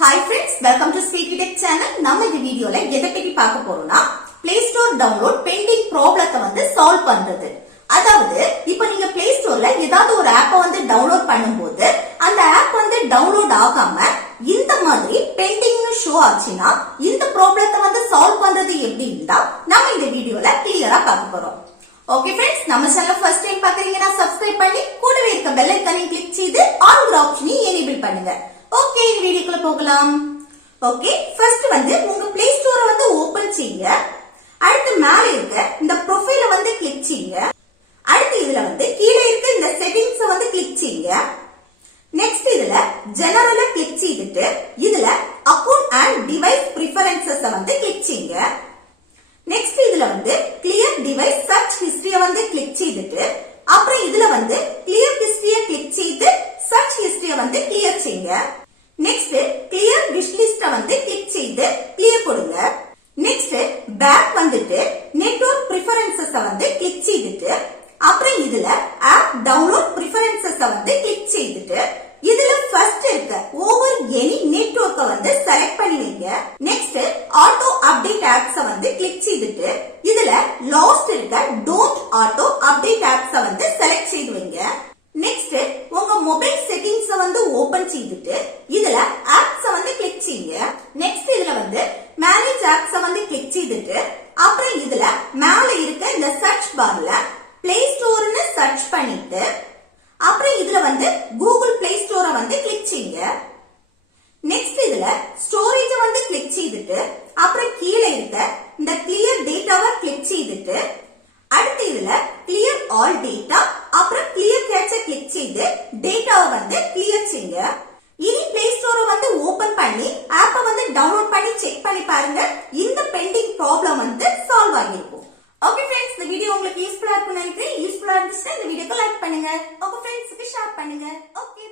Hi friends, welcome to Sweetie Tech channel. நம்ம இந்த வீடியோல எதை பத்தி பார்க்க போறோம்னா Play Store download pending ப்ராப்ளத்தை வந்து சால்வ் பண்றது. அதாவது இப்போ நீங்க Play Storeல ஏதாவது ஒரு ஆப்பை வந்து டவுன்லோட் பண்ணும்போது அந்த ஆப் வந்து டவுன்லோட் ஆகாம இந்த மாதிரி பெண்டிங்னு ஷோ ஆச்சுன்னா இந்த ப்ராப்ளத்தை வந்து சால்வ் பண்றது எப்படின்னு தான் நம்ம இந்த வீடியோல கிளியரா பார்க்க போறோம். ஓகே फ्रेंड्स, நம்ம சேனலை ஃபர்ஸ்ட் டைம் பார்க்கறீங்கன்னா சப்ஸ்கிரைப் பண்ணி கூடவே இருக்க பெல் ஐகானை கிளிக் செய்து ஆல்ங்கிற ஆப்ஷனை எனேபிள் பண்ணுங்க. ஓகே, இந்த வீடியோக்குள்ள போகலாம். ஓகே, ஃபர்ஸ்ட் வந்து உங்க Play Store வந்து ஓபன் செய்யுங்க. அடுத்து மேல இருக்க இந்த ப்ரொஃபைல வந்து கிளிக் செய்யுங்க. அடுத்து இதுல வந்து கீழ இருக்க இந்த செட்டிங்ஸ் வந்து கிளிக் செய்யுங்க. நெக்ஸ்ட் இதுல ஜெனரலா கிளிக் செய்துட்டு இதுல அக்கவுண்ட் அண்ட் டிவைஸ் பிரெஃபரன்சஸ் வந்து கிளிக் செய்யுங்க. நெக்ஸ்ட் இதுல வந்து கிளியர் டிவைஸ் சர்ச் ஹிஸ்டரிய வந்து கிளிக் செய்துட்டு அப்புறம் இதுல வந்து கிளியர் ஹிஸ்டரிய கிளிக் செய்து சர்ச் ஹிஸ்டரிய வந்து கிளியர் செய்யுங்க. நெக்ஸ்ட் கிளியர் விஷ் லிஸ்ட வந்து கிளிக் செய்து கிளியர் கொடுங்க. நெக்ஸ்ட் பேக் வந்துட்டு நெட்வொர்க் பிரெஃபரன்சஸ் வந்து கிளிக் செய்துட்டு அப்புறம் இதுல ஆப் டவுன்லோட் பிரெஃபரன்சஸ் வந்து கிளிக் செய்துட்டு இதுல ஃபர்ஸ்ட் இருக்க ஓவர் எனி நெட்வொர்க்க வந்து செலக்ட் பண்ணி வைங்க. நெக்ஸ்ட் ஆட்டோ அப்டேட் ஆப்ஸ் வந்து கிளிக் செய்துட்டு இதுல லாஸ்ட் இருக்க டோன்ட் ஆட்டோ அப்டேட் ஆப்ஸ் வந்து செலக்ட் செய்து வைங்க. நெக்ஸ்ட் உங்க மொபைல் செட்டிங்ஸ் வந்து ஓபன் செய்துட்டு இதுல ஆப்ஸ் வந்து கிளிக் செய்யுங்க. நெக்ஸ்ட் இதுல வந்து மேனேஜ் ஆப்ஸ் வந்து கிளிக் செய்துட்டு அப்புறம் இதுல மேல இருக்க இந்த சர்ச் பார்ல Play Storeன்னு சர்ச் பண்ணிட்டு அப்புறம் இதுல வந்து Google Play Store வந்து கிளிக் செய்யுங்க. நெக்ஸ்ட் இதுல ஸ்டோரேஜ் வந்து கிளிக் செய்துட்டு அப்புறம் கீழ இருக்க இந்த கிளியர் டேட்டாவை கிளிக் செய்துட்டு அடுத்து இதுல கிளியர் ஆல் டேட்டா அப்புறம் கிளியர் கேட்ச கிளிக் செய்து டேட்டாவை வந்து கிளியர் செய்யுங்க. இனி Play Store வந்து ஓபன் பண்ணி ஆப்பை வந்து டவுன்லோட் பண்ணி செக் பண்ணி பாருங்க. இந்த பெண்டிங் ப்ராப்ளம் வந்து சால்வ் ஆகிருக்கும். ஓகே फ्रेंड्स, இந்த வீடியோ உங்களுக்கு யூஸ்ஃபுல்லா இருக்கும்னு நினைக்கிறேன். யூஸ்ஃபுல்லா இருந்துச்சுன்னா இந்த வீடியோக்கு லைக் பண்ணுங்க. உங்க ஃப்ரெண்ட்ஸ்க்கு ஷேர் பண்ணுங்க. ஓகே.